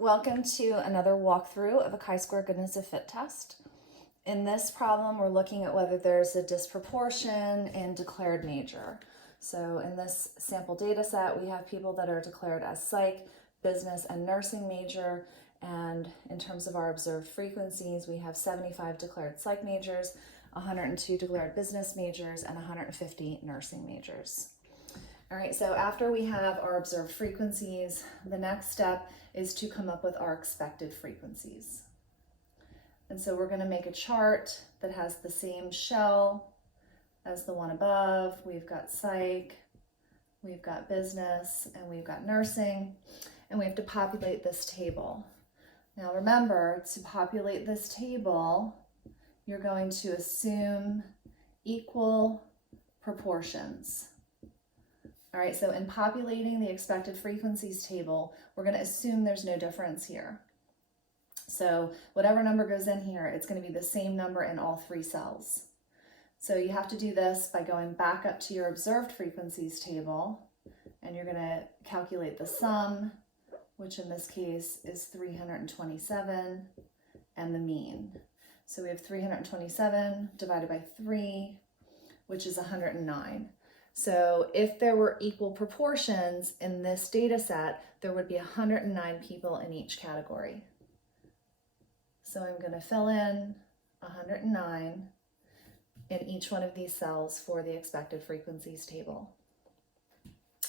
Welcome to another walkthrough of a chi-square goodness of fit test. In this problem, we're looking at whether there's a disproportion in declared major. So in this sample data set, we have people that are declared as psych, business, and nursing major. And in terms of our observed frequencies, we have 75 declared psych majors, 102 declared business majors, and 150 nursing majors. All right, so after we have our observed frequencies, the next step is to come up with our expected frequencies. And so we're going to make a chart that has the same shell as the one above. We've got psych, we've got business, and we've got nursing, and we have to populate this table. Now remember, to populate this table, you're going to assume equal proportions. All right, so in populating the expected frequencies table, we're going to assume there's no difference here. So whatever number goes in here, it's going to be the same number in all three cells. So you have to do this by going back up to your observed frequencies table, and you're going to calculate the sum, which in this case is 327, and the mean. So we have 327 divided by 3, which is 109. So if there were equal proportions in this data set, there would be 109 people in each category. So I'm going to fill in 109 in each one of these cells for the expected frequencies table.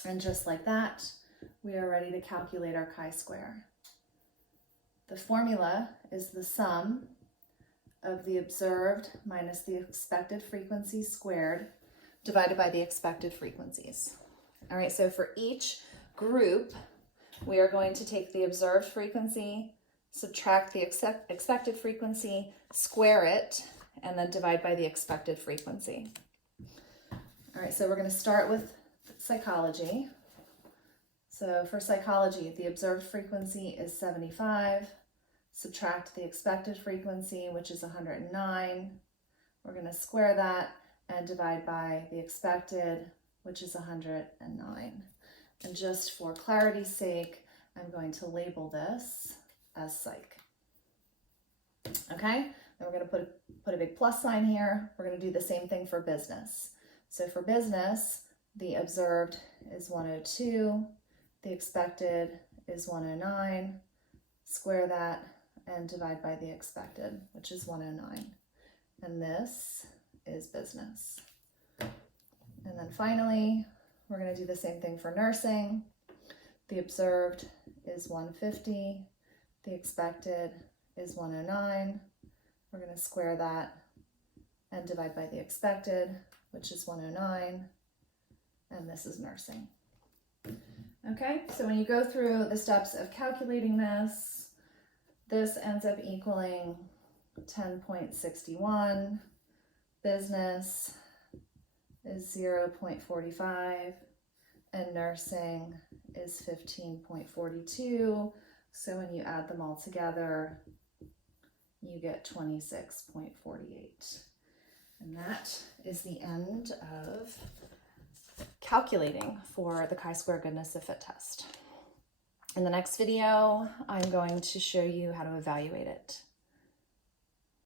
And just like that, we are ready to calculate our chi-square. The formula is the sum of the observed minus the expected frequencies squared divided by the expected frequencies. All right, so for each group, we are going to take the observed frequency, subtract the expected frequency, square it, and then divide by the expected frequency. All right, so we're going to start with psychology. So for psychology, the observed frequency is 75, subtract the expected frequency, which is 109. We're going to square that and divide by the expected, which is 109. And just for clarity's sake, I'm going to label this as psych. Okay, then we're going to put a big plus sign here. We're going to do the same thing for business. So for business, the observed is 102, the expected is 109. Square that and divide by the expected, which is 109. And this is business. And then finally, we're going to do the same thing for nursing. The observed is 150, the expected is 109. We're going to square that and divide by the expected, which is 109, and this is nursing. Okay, so when you go through the steps of calculating this, this ends up equaling 10.61. Business is 0.45, and nursing is 15.42. So when you add them all together, you get 26.48. And that is the end of calculating for the chi-square goodness of fit test. In the next video, I'm going to show you how to evaluate it.